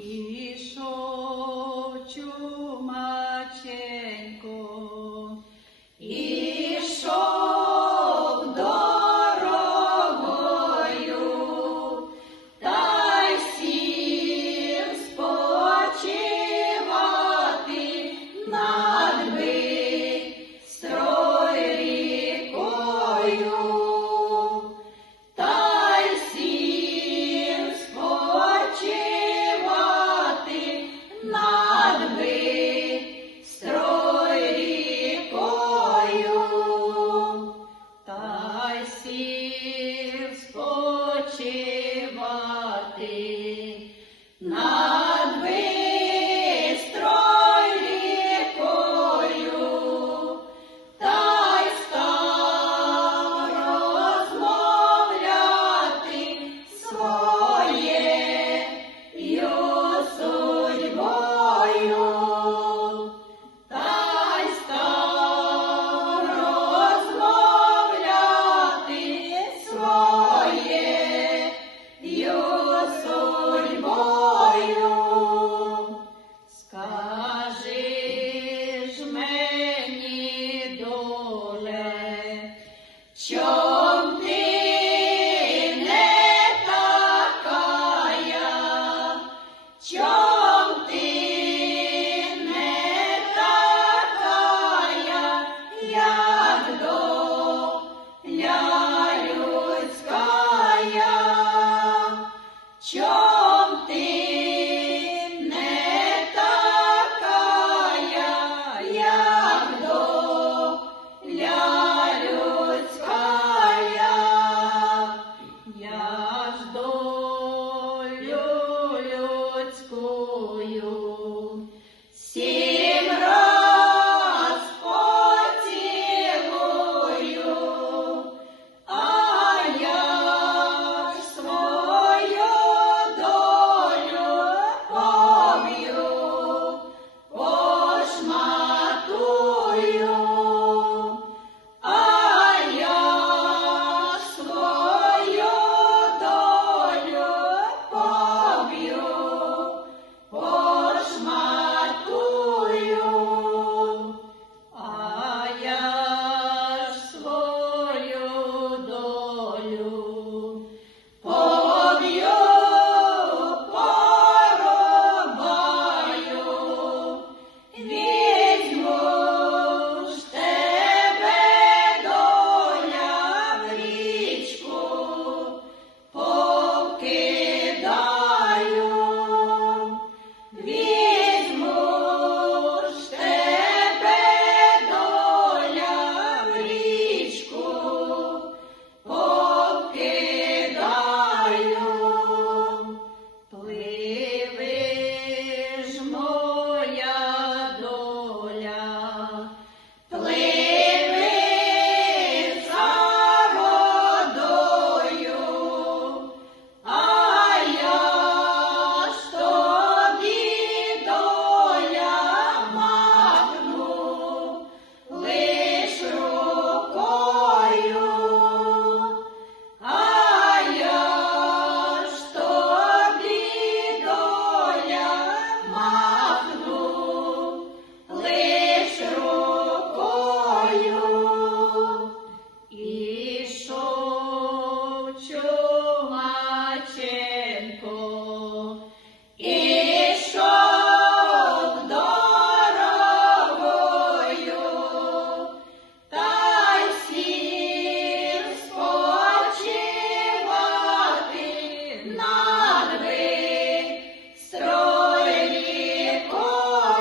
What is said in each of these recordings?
ішов чумачень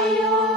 you.